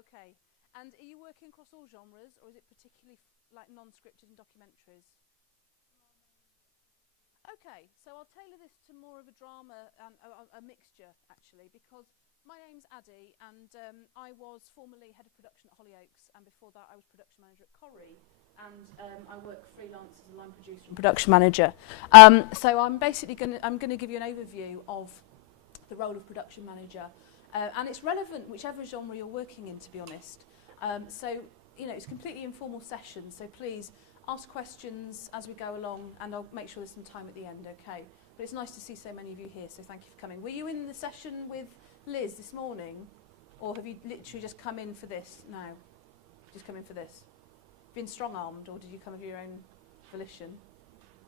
okay. And are you working across all genres, or is it particularly like non-scripted and documentaries? Okay, so I'll tailor this to more of a drama, a mixture actually, because my name's Addie, and I was formerly head of production at Hollyoaks, and before that I was production manager at Corrie, and I work freelance as a line producer and production manager. So I'm basically going to give you an overview of the role of production manager, and it's relevant whichever genre you're working in, to be honest. So you know, it's a completely informal session, so please ask questions as we go along, and I'll make sure there's some time at the end, okay? But it's nice to see so many of you here, so thank you for coming. Were you in the session with Liz this morning, or have you literally just come in for this now? Just come in for this? Been strong-armed, or did you come of your own volition?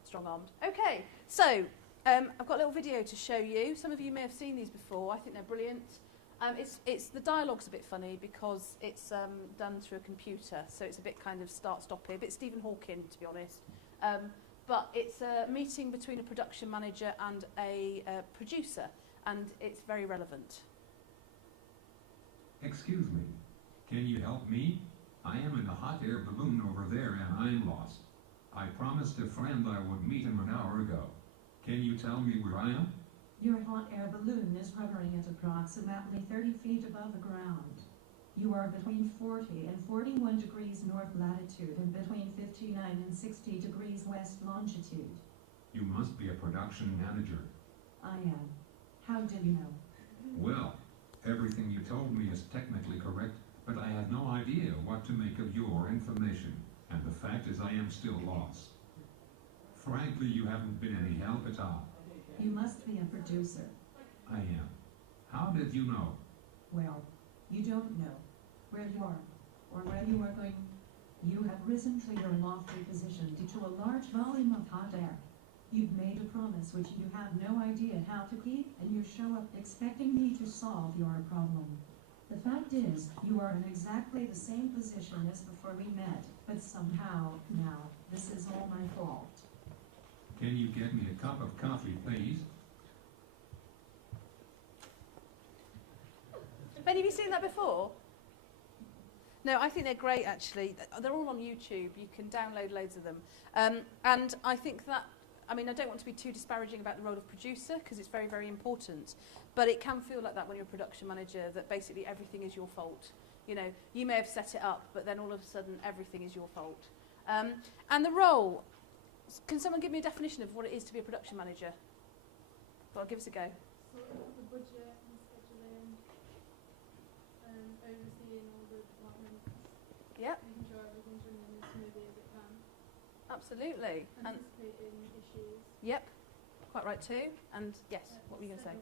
Strong-armed. Okay, so I've got a little video to show you. Some of you may have seen these before. I think they're brilliant. The dialogue's a bit funny because it's done through a computer, so it's a bit kind of start-stoppy, a bit Stephen Hawking, to be honest. But it's a meeting between a production manager and a producer, and it's very relevant. Excuse me, can you help me? I am in a hot air balloon over there and I'm lost. I promised a friend I would meet him an hour ago. Can you tell me where I am? Your hot air balloon is hovering at approximately 30 feet above the ground. You are between 40 and 41 degrees north latitude and between 59 and 60 degrees west longitude. You must be a production manager. I am. How did you know? Well, everything you told me is technically correct, but I had no idea what to make of your information, and the fact is I am still lost. Frankly, you haven't been any help at all. You must be a producer. I am. How did you know? Well, you don't know where you are or where you are going. You have risen to your lofty position due to a large volume of hot air. You've made a promise which you have no idea how to keep, and you show up expecting me to solve your problem. The fact is, you are in exactly the same position as before we met, but somehow, now, this is all my fault. Can you get me a cup of coffee, please? Have any of you seen that before? No, I think they're great, actually. They're all on YouTube. You can download loads of them. And I think that, I mean, I don't want to be too disparaging about the role of producer, because it's very, very important. But it can feel like that when you're a production manager, that basically everything is your fault. You know, you may have set it up, but then all of a sudden everything is your fault. And the role, can someone give me a definition of what it is to be a production manager? Well, give us a go. Sort of the budget and scheduling, overseeing all the departments. Yep. Making sure everything's running as smoothly as it can. Absolutely. And Anticipating issues. yep, quite right too. And yes, what were you going to say?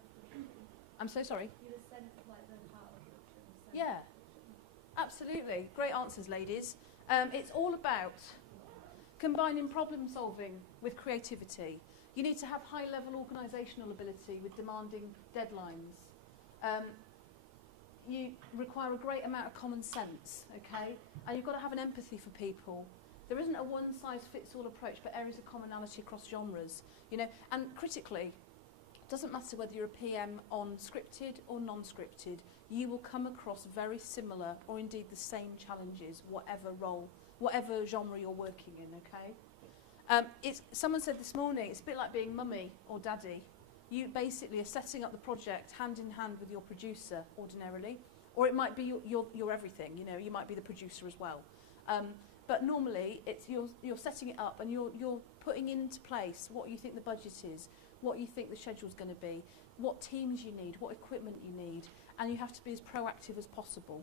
I'm so sorry. You're the sense of like the heart of production. Yeah, absolutely. Great answers, ladies. It's all about combining problem solving with creativity. You need to have high-level organisational ability with demanding deadlines. You require a great amount of common sense, okay? And you've got to have an empathy for people. There isn't a one-size-fits-all approach for areas of commonality across genres, you know. And critically, it doesn't matter whether you're a PM on scripted or non-scripted, you will come across very similar or indeed the same challenges, whatever role, whatever genre you're working in, okay? Someone said this morning, it's a bit like being mummy or daddy. You basically are setting up the project hand in hand with your producer ordinarily, or it might be your everything, you know, you might be the producer as well. But normally, it's you're setting it up and you're putting into place what you think the budget is, what you think the schedule's going to be, what teams you need, what equipment you need, and you have to be as proactive as possible.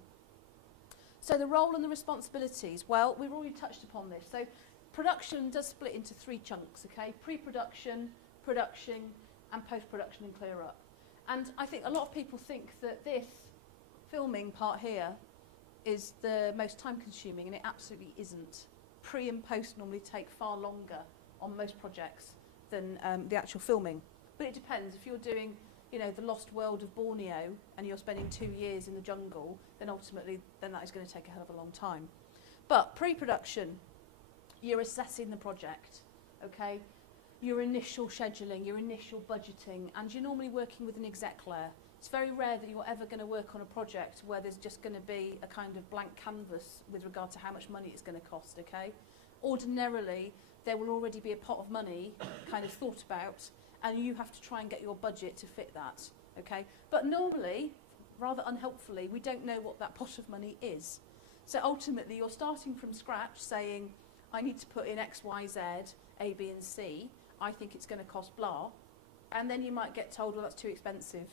So the role and the responsibilities, well, we've already touched upon this. So production does split into 3 chunks, okay? Pre-production, production, and post-production and clear up. And I think a lot of people think that this filming part here is the most time-consuming, and it absolutely isn't. Pre and post normally take far longer on most projects than the actual filming. But it depends. If you're doing, you know, the lost world of Borneo and you're spending 2 years in the jungle, then ultimately that is going to take a hell of a long time. But pre-production, you're assessing the project, okay? Your initial scheduling, your initial budgeting, and you're normally working with an exec layer. It's very rare that you're ever going to work on a project where there's just going to be a kind of blank canvas with regard to how much money it's going to cost, okay? Ordinarily, there will already be a pot of money kind of thought about, and you have to try and get your budget to fit that, okay? But normally, rather unhelpfully, we don't know what that pot of money is. So ultimately, you're starting from scratch saying, I need to put in X, Y, Z, A, B, and C. I think it's going to cost blah. And then you might get told, well, that's too expensive.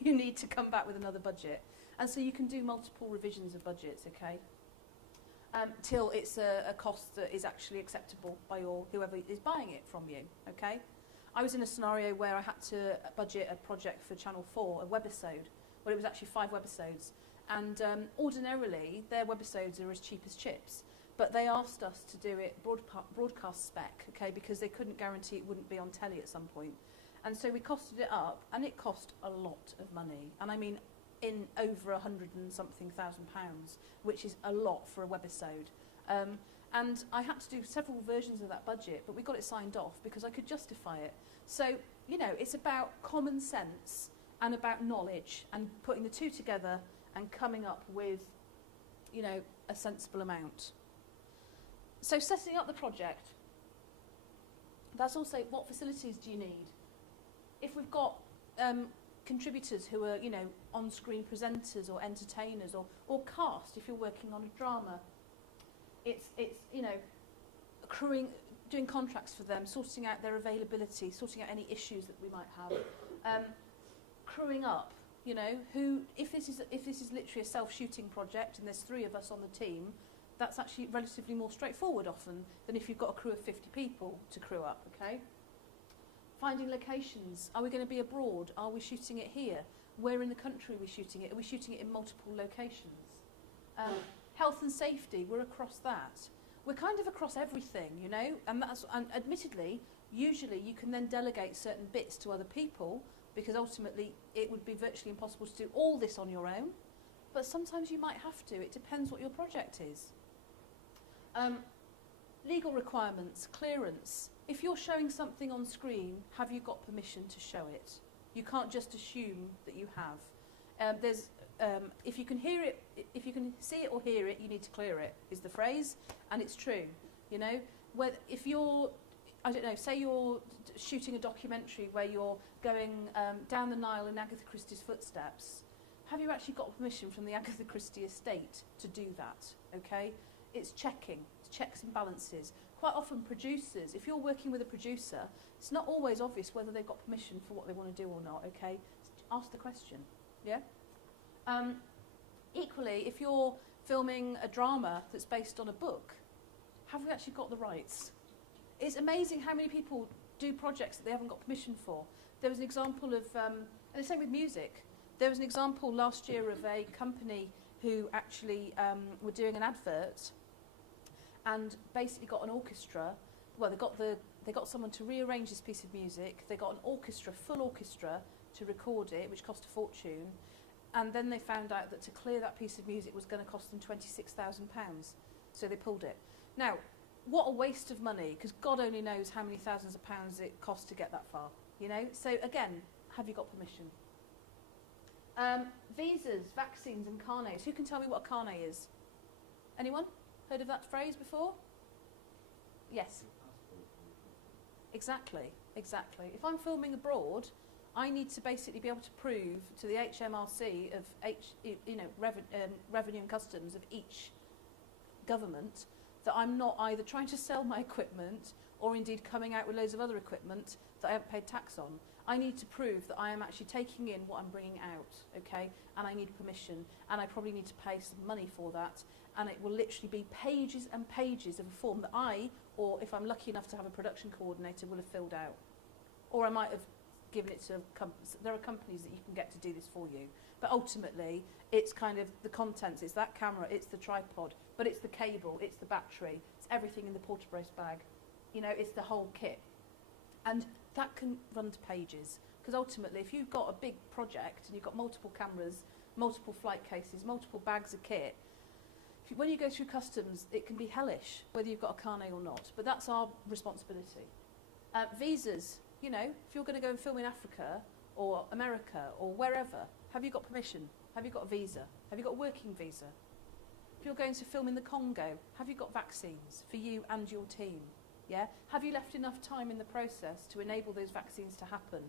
You need to come back with another budget. And so you can do multiple revisions of budgets, okay? Till it's a cost that is actually acceptable by whoever is buying it from you, okay? I was in a scenario where I had to budget a project for Channel 4, a webisode. Well, it was actually 5 webisodes. And ordinarily, their webisodes are as cheap as chips. But they asked us to do it broadcast spec, okay, because they couldn't guarantee it wouldn't be on telly at some point. And so we costed it up, and it cost a lot of money. And I mean, in over 100 and something thousand pounds, which is a lot for a webisode. And I had to do several versions of that budget, but we got it signed off because I could justify it. So, you know, it's about common sense and about knowledge and putting the two together and coming up with, you know, a sensible amount. So setting up the project, that's also what facilities do you need? If we've got contributors who are, you know, on-screen presenters or entertainers or cast, if you're working on a drama, it's you know, accruing, doing contracts for them, sorting out their availability, sorting out any issues that we might have, crewing up, you know, if this is literally a self-shooting project and there's 3 of us on the team, that's actually relatively more straightforward often than if you've got a crew of 50 people to crew up, okay? Finding locations. Are we going to be abroad? Are we shooting it here? Where in the country are we shooting it? Are we shooting it in multiple locations? Health and safety, we're across that. We're kind of across everything, you know, and admittedly, usually you can then delegate certain bits to other people because ultimately it would be virtually impossible to do all this on your own, but sometimes you might have to. It depends what your project is. Legal requirements, clearance. If you're showing something on screen, have you got permission to show it? You can't just assume that you have. If you can hear it, if you can see it or hear it, you need to clear it, is the phrase, and it's true. You know, if you're, I don't know, say you're shooting a documentary where you're going down the Nile in Agatha Christie's footsteps, have you actually got permission from the Agatha Christie estate to do that? Okay, it's checking, it's checks and balances. Quite often producers, if you're working with a producer, it's not always obvious whether they've got permission for what they want to do or not, okay? Ask the question, yeah? Equally, if you're filming a drama that's based on a book, have we actually got the rights? It's amazing how many people do projects that they haven't got permission for. There was an example of, and the same with music. There was an example last year of a company who actually were doing an advert and basically got an orchestra. Well, they got someone to rearrange this piece of music. They got an orchestra, full orchestra, to record it, which cost a fortune. And then they found out that to clear that piece of music was going to cost them £26,000. So they pulled it. Now, what a waste of money, because God only knows how many thousands of pounds it costs to get that far. You know. So again, have you got permission? Visas, vaccines, and carnets. Who can tell me what a carnet is? Anyone? Heard of that phrase before? Yes. Exactly, exactly. If I'm filming abroad, I need to basically be able to prove to the HMRC of Revenue and Customs of each government that I'm not either trying to sell my equipment or indeed coming out with loads of other equipment that I haven't paid tax on. I need to prove that I am actually taking in what I'm bringing out, okay? And I need permission, and I probably need to pay some money for that. And it will literally be pages and pages of a form that I, or if I'm lucky enough to have a production coordinator, will have filled out. Or I might have given it to companies. There are companies that you can get to do this for you. But ultimately, it's kind of the contents. It's that camera, it's the tripod, but it's the cable, it's the battery, it's everything in the porta-brace bag. You know, it's the whole kit. And that can run to pages. Because ultimately, if you've got a big project and you've got multiple cameras, multiple flight cases, multiple bags of kit, when you go through customs, it can be hellish, whether you've got a carnet or not. But that's our responsibility. Visas, you know, if you're going to go and film in Africa or America or wherever, Have you got permission? Have you got a visa? Have you got a working visa? If you're going to film in the Congo, have you got vaccines for you and your team? Yeah? Have you left enough time in the process to enable those vaccines to happen?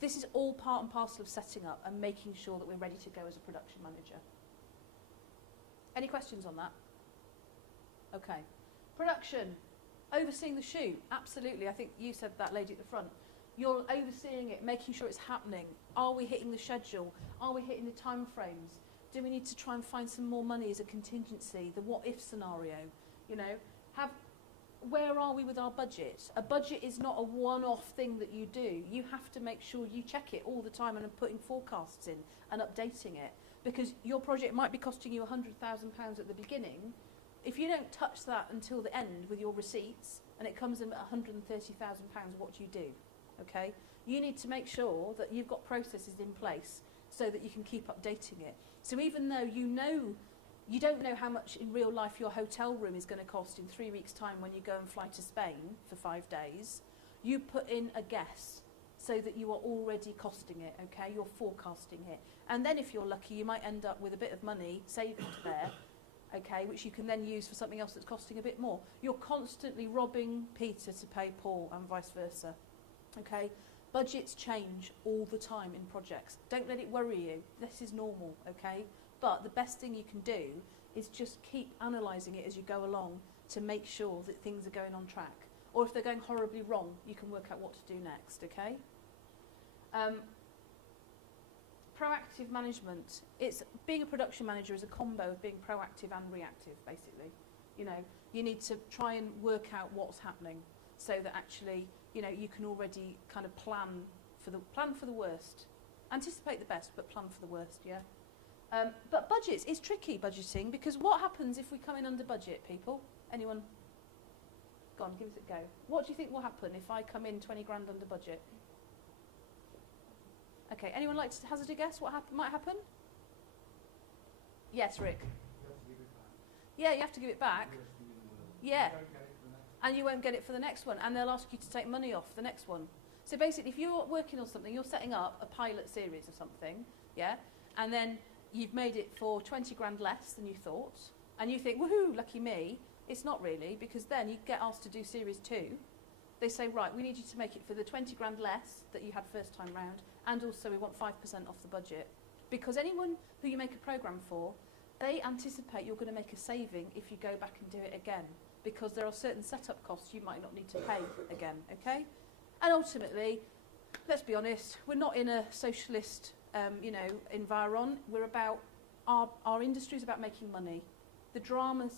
This is all part and parcel of setting up and making sure that we're ready to go as a production manager. Any questions on that? Okay. Production. Overseeing the shoot. Absolutely. I think you said that, lady at the front. You're overseeing it, making sure it's happening. Are we hitting the schedule? Are we hitting the time frames? Do we need to try and find some more money as a contingency? The what-if scenario? You know, where are we with our budget? A budget is not a one-off thing that you do. You have to make sure you check it all the time and are putting forecasts in and updating it. Because your project might be costing you £100,000 at the beginning. If you don't touch that until the end with your receipts and it comes in at £130,000, what do you do? Okay? You need to make sure that you've got processes in place so that you can keep updating it. So even though you don't know how much in real life your hotel room is going to cost in 3 weeks' time when you go and fly to Spain for 5 days, you put in a guess so that you are already costing it, okay? You're forecasting it. And then if you're lucky, you might end up with a bit of money saved there, okay, which you can then use for something else that's costing a bit more. You're constantly robbing Peter to pay Paul and vice versa, okay? Budgets change all the time in projects. Don't let it worry you. This is normal, okay? But the best thing you can do is just keep analysing it as you go along to make sure that things are going on track. Or if they're going horribly wrong, you can work out what to do next, okay? Proactive management. It's being a production manager is a combo of being proactive and reactive, basically. You know, you need to try and work out what's happening so that actually, you know, you can already kind of plan for the worst. Anticipate the best, but plan for the worst, yeah? But budgets, it's tricky budgeting, because what happens if we come in under budget, people? Anyone? Go on, give us a go. What do you think will happen if I come in 20 grand under budget? Okay, anyone like to hazard a guess what might happen? Yes, Rick. Yeah, you have to give it back. Yeah. And you won't get it for the next one, and they'll ask you to take money off the next one. So basically, if you're working on something, you're setting up a pilot series or something, yeah, and then you've made it for 20 grand less than you thought, and you think, woohoo, lucky me. It's not really, because then you get asked to do series 2. They say, right, we need you to make it for the 20 grand less that you had first time round, and also we want 5% off the budget. Because anyone who you make a programme for, they anticipate you're going to make a saving if you go back and do it again, because there are certain setup costs you might not need to pay again, okay? And ultimately, let's be honest, we're not in a socialist, environment. We're about, our industry is about making money. The drama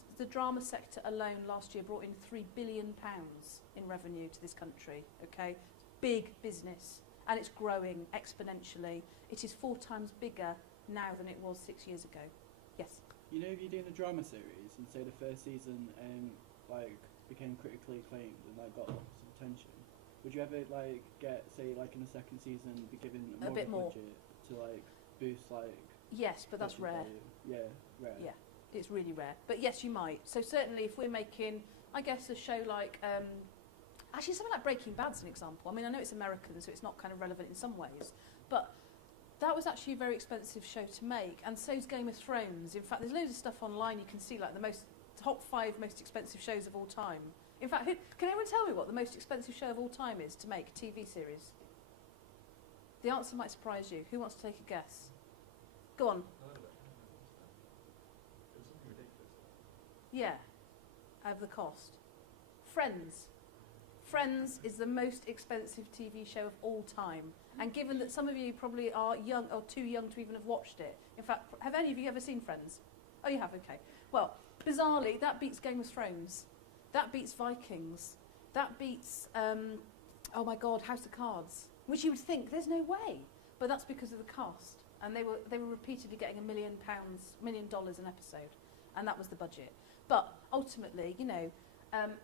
sector alone last year brought in £3 billion in revenue to this country, okay? Big business, and it's growing exponentially. It is 4 times bigger now than it was 6 years ago. Yes? You know, if you're doing a drama series and say the first season became critically acclaimed and got lots of attention, would you ever get, say, in the second season, be given more bit of a more budget to boost Yes, but that's rare. Yeah, rare. Yeah, it's really rare. But yes, you might. So certainly if we're making, I guess, a show like, actually something like Breaking Bad's an example. I mean, I know it's American, so it's not kind of relevant in some ways, but that was actually a very expensive show to make, and so's Game of Thrones. In fact, there's loads of stuff online you can see, like the top 5 most expensive shows of all time. In fact, can anyone tell me what the most expensive show of all time is to make a TV series? The answer might surprise you. Who wants to take a guess? Go on. Yeah, out of the cost. Friends. Friends is the most expensive TV show of all time. And given that some of you probably are young or too young to even have watched it. In fact, have any of you ever seen Friends? Oh, you have, okay. Well, bizarrely, that beats Game of Thrones. That beats Vikings. That beats, oh my God, House of Cards. Which you would think, there's no way. But that's because of the cast. And they were repeatedly getting $1 million an episode. And that was the budget. But ultimately,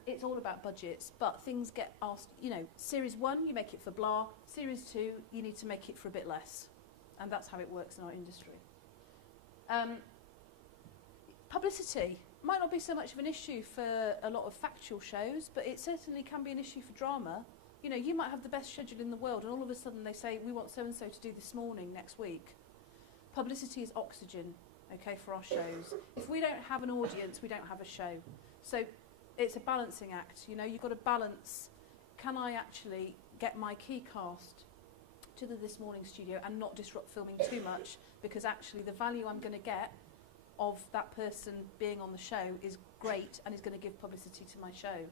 it's all about budgets, but things get asked, series 1, you make it for blah, series 2, you need to make it for a bit less. And that's how it works in our industry. Publicity might not be so much of an issue for a lot of factual shows, but it certainly can be an issue for drama. You might have the best schedule in the world, and all of a sudden they say, we want so-and-so to do this morning next week. Publicity is oxygen, okay, for our shows. If we don't have an audience, we don't have a show. So it's a balancing act, you know, you've got to balance, can I actually get my key cast to the This Morning studio and not disrupt filming too much, because actually the value I'm going to get of that person being on the show is great and is going to give publicity to my show.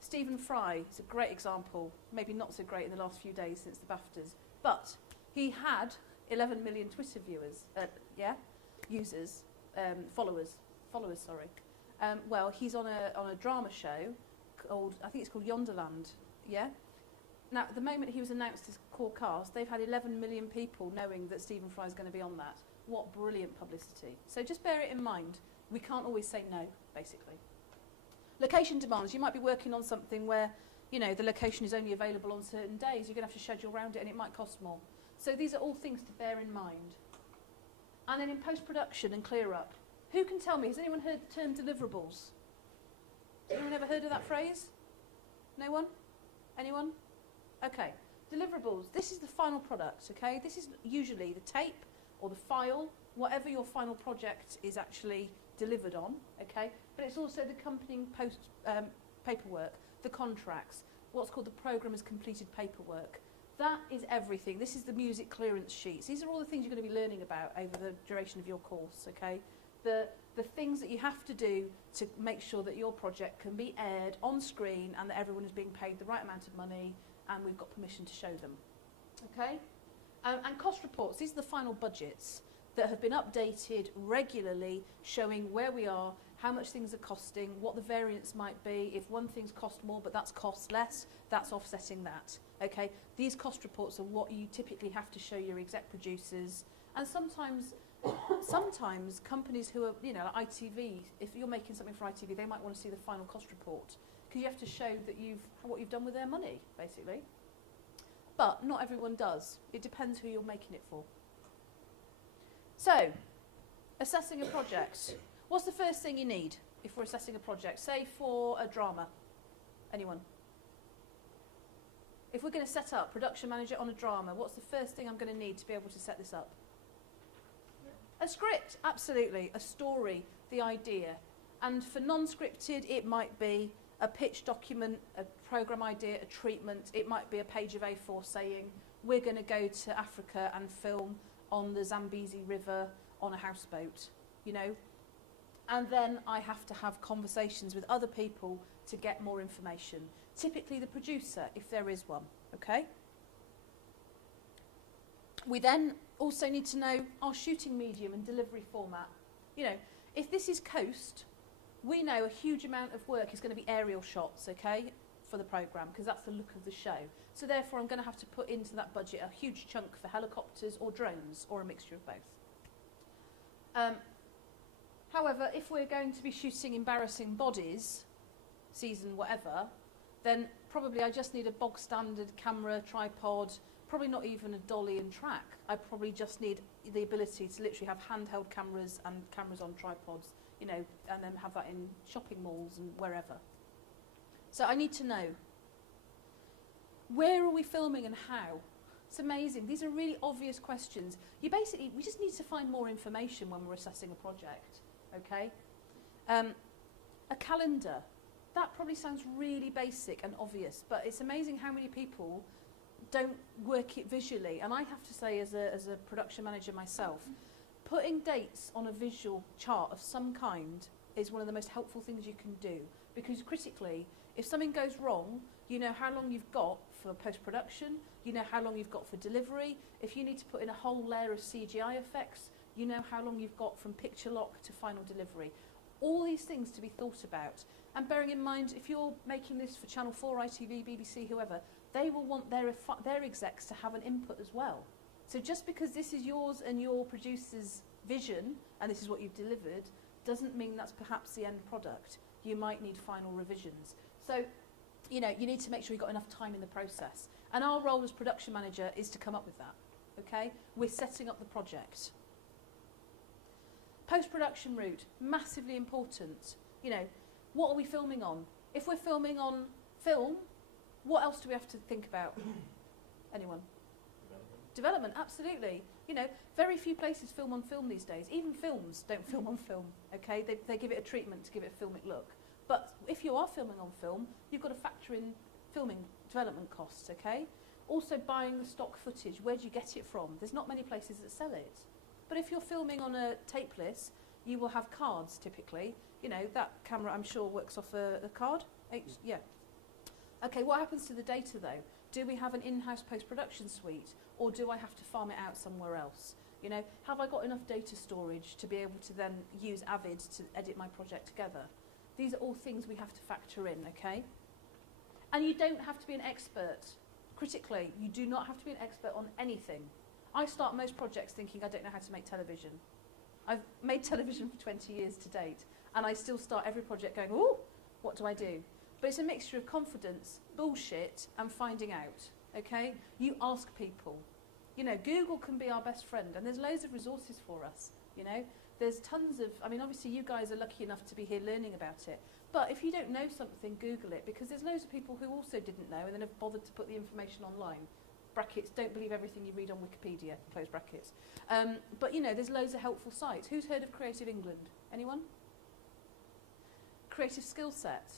Stephen Fry is a great example, maybe not so great in the last few days since the BAFTAs, but he had 11 million Twitter viewers, users, followers, sorry. Well, he's on a drama show called, I think it's called Yonderland, yeah? Now, the moment he was announced as core cast, they've had 11 million people knowing that Stephen Fry is going to be on that. What brilliant publicity. So just bear it in mind. We can't always say no, basically. Location demands. You might be working on something where, you know, the location is only available on certain days. You're going to have to schedule around it and it might cost more. So these are all things to bear in mind. And then in post-production and clear up, who can tell me, has anyone heard the term deliverables? Has anyone ever heard of that phrase? No one? Anyone? Okay. Deliverables. This is the final product, okay? This is usually the tape or the file, whatever your final project is actually delivered on, okay? But it's also the accompanying paperwork, the contracts, what's called the programmer's completed paperwork. That is everything. This is the music clearance sheets. These are all the things you're going to be learning about over the duration of your course, okay? The things that you have to do to make sure that your project can be aired on screen and that everyone is being paid the right amount of money and we've got permission to show them, okay? And cost reports, these are the final budgets that have been updated regularly, showing where we are, how much things are costing, what the variance might be. If one thing's cost more but that's cost less, that's offsetting that. Okay, these cost reports are what you typically have to show your exec producers, and sometimes companies who are, you know, like ITV, if you're making something for ITV, they might want to see the final cost report because you have to show that what you've done with their money, basically. But not everyone does. It depends who you're making it for. So, assessing a project. What's the first thing you need if we're assessing a project? Say for a drama. Anyone? If we're going to set up production manager on a drama, what's the first thing I'm going to need to be able to set this up? A script, absolutely. A story, the idea. And for non-scripted, it might be a pitch document, a program idea, a treatment. It might be a page of A4 saying, we're going to go to Africa and film on the Zambezi River on a houseboat, you know. And then I have to have conversations with other people to get more information. Typically the producer, if there is one, okay? We then also need to know our shooting medium and delivery format. You know, if this is coast, we know a huge amount of work is going to be aerial shots, okay, for the programme, because that's the look of the show. So therefore I'm going to have to put into that budget a huge chunk for helicopters or drones, or a mixture of both. However, if we're going to be shooting embarrassing bodies, season whatever, then probably I just need a bog standard camera, tripod, probably not even a dolly and track. I probably just need the ability to literally have handheld cameras and cameras on tripods, you know, and then have that in shopping malls and wherever. So I need to know, where are we filming and how? It's amazing. These are really obvious questions. We just need to find more information when we're assessing a project, okay? A calendar. That probably sounds really basic and obvious, but it's amazing how many people don't work it visually. And I have to say, as a production manager myself, putting dates on a visual chart of some kind is one of the most helpful things you can do, because critically, if something goes wrong, you know how long you've got for post-production, you know how long you've got for delivery. If you need to put in a whole layer of CGI effects, you know how long you've got from picture lock to final delivery. All these things to be thought about. And bearing in mind, if you're making this for Channel 4, ITV, BBC, whoever, they will want their execs to have an input as well. So just because this is yours and your producer's vision, and this is what you've delivered, doesn't mean that's perhaps the end product. You might need final revisions. So, you know, you need to make sure you've got enough time in the process. And our role as production manager is to come up with that, okay? We're setting up the project. Post-production route, massively important. You know, what are we filming on? If we're filming on film, what else do we have to think about? Anyone? Development, absolutely. You know, very few places film on film these days. Even films don't film on film, okay? They give it a treatment to give it a filmic look. But if you are filming on film, you've got to factor in filming development costs, okay? Also buying the stock footage, where do you get it from? There's not many places that sell it. But if you're filming on a tapeless, you will have cards typically. You know, that camera I'm sure works off a card. Yeah. Okay, what happens to the data though? Do we have an in-house post-production suite, or do I have to farm it out somewhere else? You know, have I got enough data storage to be able to then use Avid to edit my project together? These are all things we have to factor in, okay? And you don't have to be an expert. Critically, you do not have to be an expert on anything. I start most projects thinking I don't know how to make television. I've made television for 20 years to date, and I still start every project going, ooh, what do I do? But it's a mixture of confidence, bullshit, and finding out, okay? You ask people. You know, Google can be our best friend, and there's loads of resources for us, you know? There's tons of, I mean, obviously you guys are lucky enough to be here learning about it, but if you don't know something, Google it, because there's loads of people who also didn't know and then have bothered to put the information online. Brackets, don't believe everything you read on Wikipedia, close brackets. But, you know, there's loads of helpful sites. Who's heard of Creative England? Anyone? Creative Skill Set.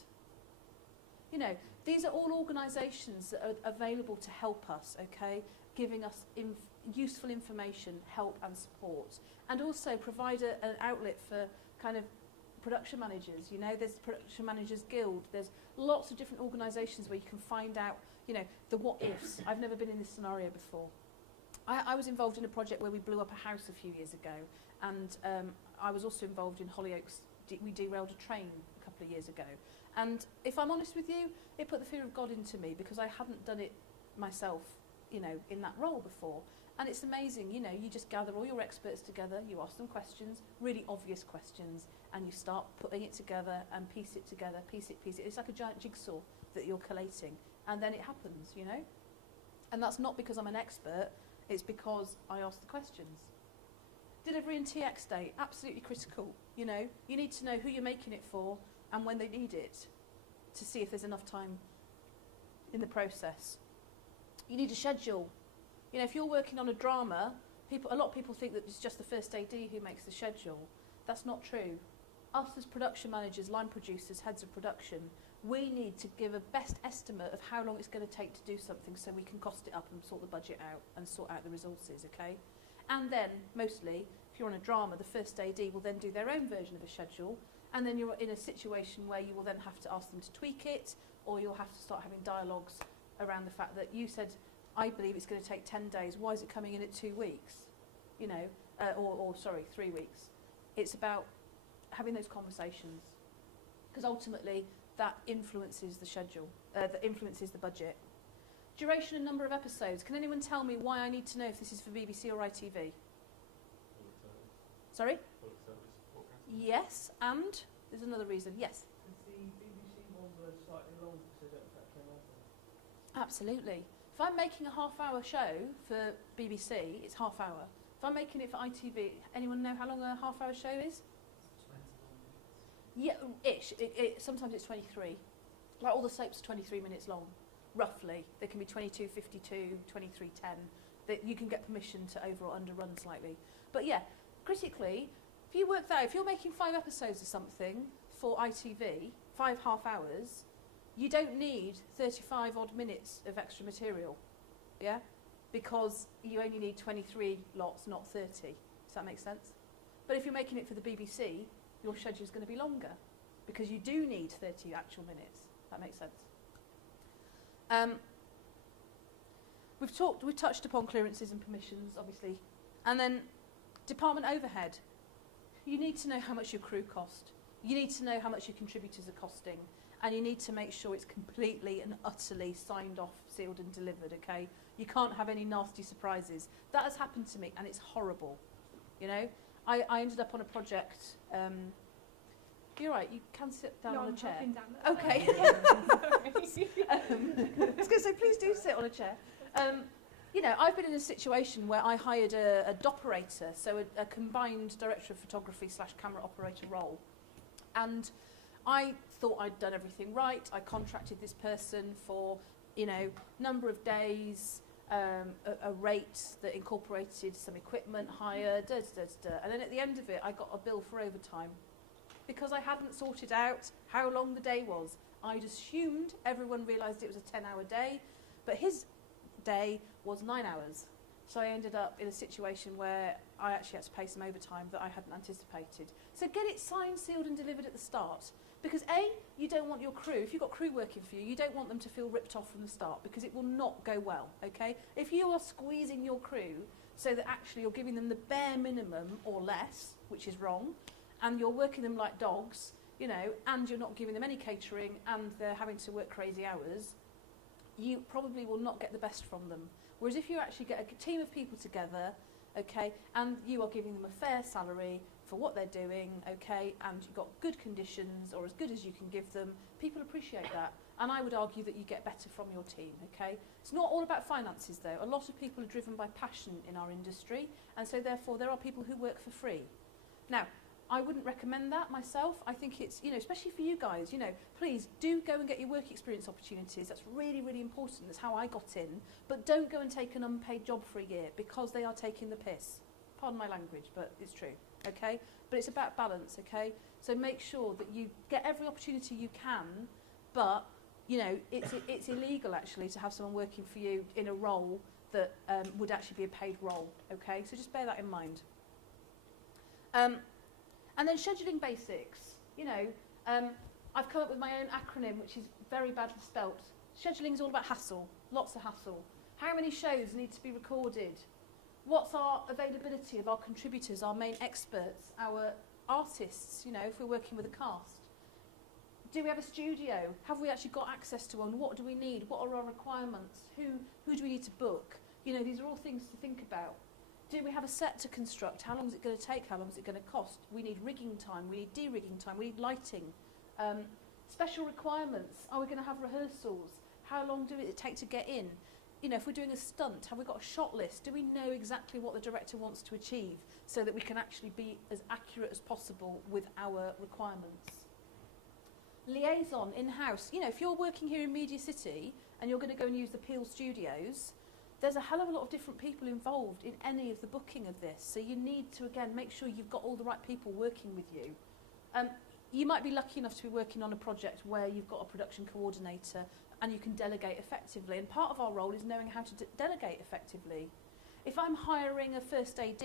You know, these are all organisations that are available to help us, okay, giving us useful information, help and support, and also provide an outlet for kind of production managers. You know, there's Production Managers Guild, there's lots of different organisations where you can find out, you know, the what-ifs. I've never been in this scenario before. I was involved in a project where we blew up a house a few years ago, and I was also involved in Hollyoaks. We derailed a train a couple of years ago. And if I'm honest with you, it put the fear of God into me because I hadn't done it myself, you know, in that role before. And it's amazing, you know, you just gather all your experts together, you ask them questions, really obvious questions, and you start putting it together and piece it together, piece it. It's like a giant jigsaw that you're collating, and then it happens, you know. And that's not because I'm an expert, it's because I ask the questions. Delivery and TX date, absolutely critical, you know. You need to know who you're making it for and when they need it to see if there's enough time in the process. You need a schedule. You know, if you're working on a drama, a lot of people think that it's just the first AD who makes the schedule. That's not true. Us as production managers, line producers, heads of production, we need to give a best estimate of how long it's going to take to do something so we can cost it up and sort the budget out and sort out the resources, okay? And then, mostly, if you're on a drama, the first AD will then do their own version of a schedule, and then you're in a situation where you will then have to ask them to tweak it, or you'll have to start having dialogues around the fact that you said, I believe it's going to take 10 days. Why is it coming in at 2 weeks? You know, or 3 weeks. It's about having those conversations, because ultimately that influences the schedule, that influences the budget. Duration and number of episodes. Can anyone tell me why I need to know if this is for BBC or ITV? Sorry? Yes, and there's another reason. Yes. The BBC ones are slightly long because they don't factor in anything. Absolutely. If I'm making a half-hour show for BBC, it's half hour. If I'm making it for ITV, anyone know how long a half-hour show is? 20 minutes. Yeah, ish. Sometimes it's 23. Like all the soaps are 23 minutes long, roughly. They can be 22, 52, 23, 10. That you can get permission to over or underrun slightly. But yeah, critically, if you work that out, if you're making 5 episodes of something for ITV, 5 half hours, you don't need 35 odd minutes of extra material, yeah? Because you only need 23 lots, not 30. Does that make sense? But if you're making it for the BBC, your schedule's going to be longer because you do need 30 actual minutes. That makes sense. We've touched upon clearances and permissions, obviously. And then department overhead. You need to know how much your crew cost. You need to know how much your contributors are costing. And you need to make sure it's completely and utterly signed off, sealed and delivered, okay? You can't have any nasty surprises. That has happened to me and it's horrible, you know? I ended up on a project, you're right, you can sit down on a chair. Down. Okay. I was going to say, please do sit on a chair. You know, I've been in a situation where I hired a operator, so a combined director of photography / camera operator role. And I thought I'd done everything right. I contracted this person for, you know, number of days. a rate that incorporated some equipment hire, and then at the end of it I got a bill for overtime because I hadn't sorted out how long the day was. I'd assumed everyone realised it was a 10-hour day, but his day was 9 hours. So I ended up in a situation where I actually had to pay some overtime that I hadn't anticipated. So get it signed, sealed and delivered at the start. Because A, you don't want your crew, if you've got crew working for you, you don't want them to feel ripped off from the start because it will not go well, okay? If you are squeezing your crew so that actually you're giving them the bare minimum or less, which is wrong, and you're working them like dogs, you know, and you're not giving them any catering and they're having to work crazy hours, you probably will not get the best from them. Whereas if you actually get a team of people together, okay, and you are giving them a fair salary for what they're doing, okay, and you've got good conditions or as good as you can give them, people appreciate that. And I would argue that you get better from your team, okay? It's not all about finances though. A lot of people are driven by passion in our industry, and so therefore there are people who work for free. Now, I wouldn't recommend that myself. I think it's, you know, especially for you guys, you know, please do go and get your work experience opportunities. That's really, really important. That's how I got in. But don't go and take an unpaid job for a year because they are taking the piss. Pardon my language, but it's true, okay? But it's about balance, okay? So make sure that you get every opportunity you can, but, you know, it's illegal actually to have someone working for you in a role that would actually be a paid role, okay? So just bear that in mind. And then scheduling basics. You know, I've come up with my own acronym, which is very badly spelt. Scheduling is all about hassle, lots of hassle. How many shows need to be recorded? What's our availability of our contributors, our main experts, our artists, you know, if we're working with a cast? Do we have a studio? Have we actually got access to one? What do we need? What are our requirements? Who do we need to book? You know, these are all things to think about. Do we have a set to construct? How long is it going to take? How long is it going to cost? We need rigging time. We need de-rigging time. We need lighting. Special requirements. Are we going to have rehearsals? How long do it take to get in? You know, if we're doing a stunt, have we got a shot list? Do we know exactly what the director wants to achieve so that we can actually be as accurate as possible with our requirements? Liaison in-house. You know, if you're working here in Media City and you're going to go and use the Peel Studios, there's a hell of a lot of different people involved in any of the booking of this. So you need to, again, make sure you've got all the right people working with you. You might be lucky enough to be working on a project where you've got a production coordinator and you can delegate effectively. And part of our role is knowing how to delegate effectively. If I'm hiring a first AD,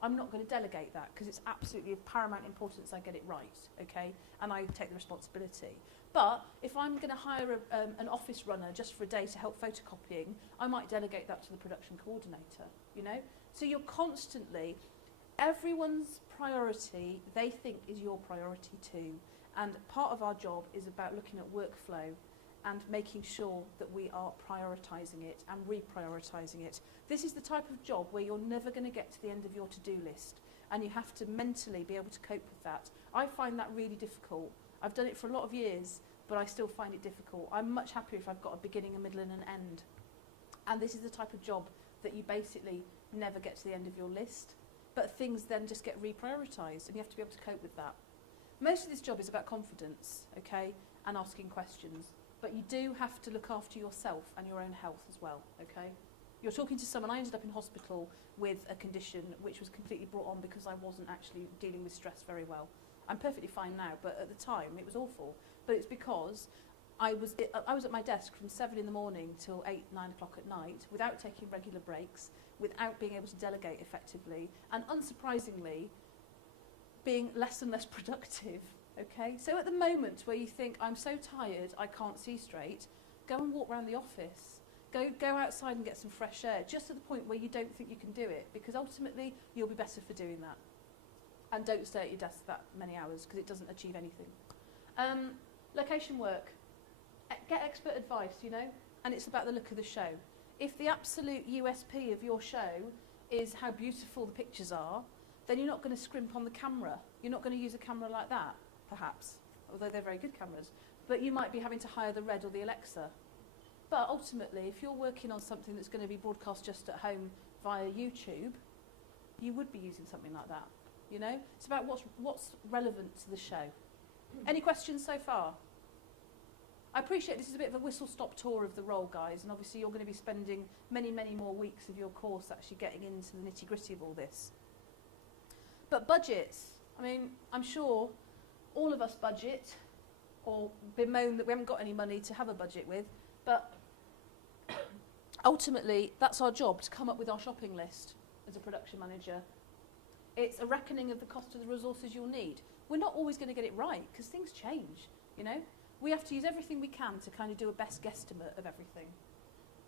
I'm not going to delegate that because it's absolutely of paramount importance I get it right, okay? And I take the responsibility. But if I'm going to hire an office runner just for a day to help photocopying, I might delegate that to the production coordinator, you know? So you're constantly, everyone's priority, they think is your priority too. And part of our job is about looking at workflow and making sure that we are prioritising it and reprioritising it. This is the type of job where you're never going to get to the end of your to-do list, and you have to mentally be able to cope with that. I find that really difficult. I've done it for a lot of years, but I still find it difficult. I'm much happier if I've got a beginning, a middle and an end. And this is the type of job that you basically never get to the end of your list, but things then just get reprioritised and you have to be able to cope with that. Most of this job is about confidence, okay, and asking questions, but you do have to look after yourself and your own health as well, okay? You're talking to someone, I ended up in hospital with a condition which was completely brought on because I wasn't actually dealing with stress very well. I'm perfectly fine now, but at the time it was awful. But it's because I was at my desk from 7 in the morning till 8, 9 o'clock at night without taking regular breaks, without being able to delegate effectively, and unsurprisingly, being less and less productive, okay? So at the moment where you think, I'm so tired, I can't see straight, go and walk around the office. Go outside and get some fresh air, just to the point where you don't think you can do it, because ultimately you'll be better for doing that. And don't stay at your desk that many hours, because it doesn't achieve anything. Location work. Get expert advice, you know, and it's about the look of the show. If the absolute USP of your show is how beautiful the pictures are, then you're not going to scrimp on the camera. You're not going to use a camera like that, perhaps, although they're very good cameras. But you might be having to hire the Red or the Alexa. But ultimately, if you're working on something that's going to be broadcast just at home via YouTube, you would be using something like that. You know, it's about what's relevant to the show. Any questions so far? I appreciate this is a bit of a whistle-stop tour of the role, guys, and obviously you're going to be spending many, many more weeks of your course actually getting into the nitty-gritty of all this. But budgets, I mean, I'm sure all of us budget, or bemoan that we haven't got any money to have a budget with, but ultimately that's our job, to come up with our shopping list as a production manager. It's a reckoning of the cost of the resources you'll need. We're not always going to get it right, because things change, you know. We have to use everything we can to kind of do a best guesstimate of everything.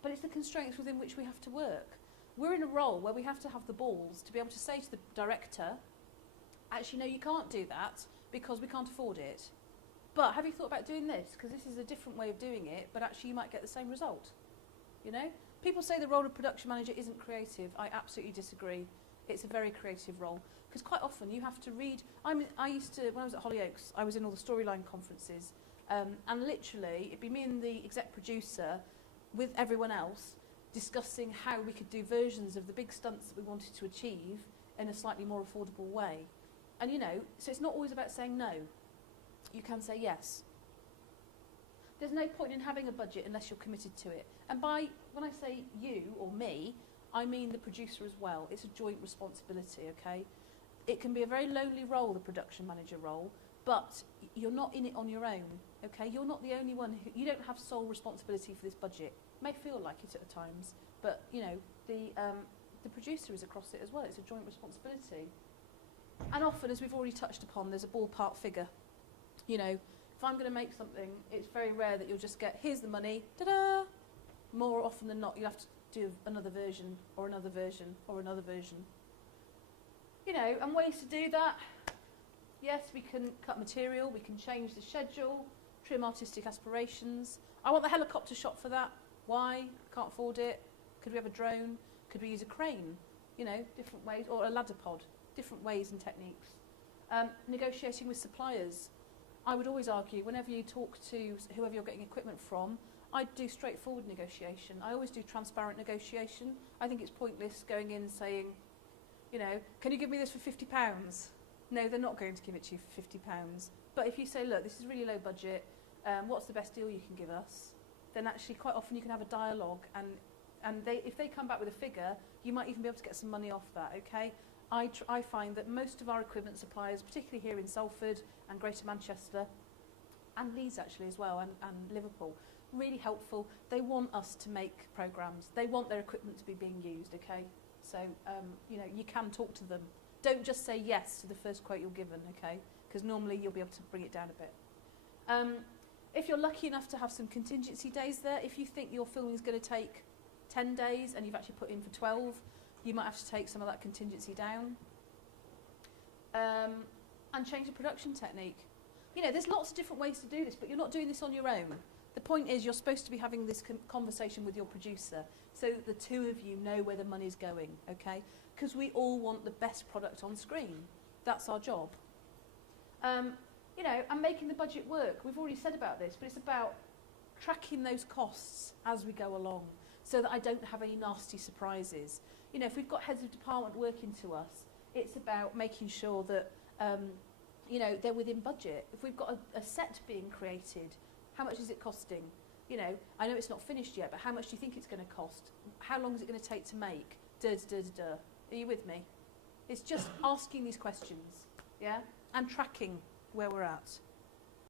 But it's the constraints within which we have to work. We're in a role where we have to have the balls to be able to say to the director, actually, no, you can't do that because we can't afford it. But have you thought about doing this? Because this is a different way of doing it, but actually you might get the same result. You know? People say the role of production manager isn't creative. I absolutely disagree. It's a very creative role. Because quite often you have to read... I used to, when I was at Hollyoaks, I was in all the storyline conferences, and literally it'd be me and the exec producer with everyone else discussing how we could do versions of the big stunts that we wanted to achieve in a slightly more affordable way. And you know, so it's not always about saying no. You can say yes. There's no point in having a budget unless you're committed to it. And when I say you or me, I mean the producer as well. It's a joint responsibility, okay? It can be a very lonely role, the production manager role, but you're not in it on your own, okay? You're not the only one you don't have sole responsibility for this budget. It may feel like it at times, but you know, the producer is across it as well. It's a joint responsibility. And often, as we've already touched upon, there's a ballpark figure. You know, if I'm going to make something, it's very rare that you'll just get, here's the money, ta-da! More often than not, you have to do another version, or another version, or another version. You know, and ways to do that. Yes, we can cut material, we can change the schedule, trim artistic aspirations. I want the helicopter shot for that. Why? Can't afford it. Could we have a drone? Could we use a crane? You know, different ways, or a ladder pod. Different ways and techniques. Negotiating with suppliers. I would always argue, whenever you talk to whoever you're getting equipment from, I'd do straightforward negotiation. I always do transparent negotiation. I think it's pointless going in saying, you know, can you give me this for £50? No, they're not going to give it to you for £50. But if you say, look, this is really low budget, what's the best deal you can give us? Then actually quite often you can have a dialogue, and if they come back with a figure, you might even be able to get some money off that, okay? I find that most of our equipment suppliers, particularly here in Salford and Greater Manchester, and Leeds actually as well, and Liverpool, really helpful. They want us to make programmes. They want their equipment to be being used, okay? So, you know, you can talk to them. Don't just say yes to the first quote you're given, okay? Because normally you'll be able to bring it down a bit. If you're lucky enough to have some contingency days there, if you think your filming is going to take 10 days and you've actually put in for 12, you might have to take some of that contingency down. And change the production technique. You know, there's lots of different ways to do this, but you're not doing this on your own. The point is you're supposed to be having this conversation with your producer so that the two of you know where the money's going, okay? Because we all want the best product on screen. That's our job. You know, and making the budget work. We've already said about this, but it's about tracking those costs as we go along so that I don't have any nasty surprises. You know, if we've got heads of department working to us, it's about making sure that, you know, they're within budget. If we've got a set being created, how much is it costing? You know, I know it's not finished yet, but how much do you think it's going to cost? How long is it going to take to make? Are you with me? It's just asking these questions, yeah? And tracking where we're at.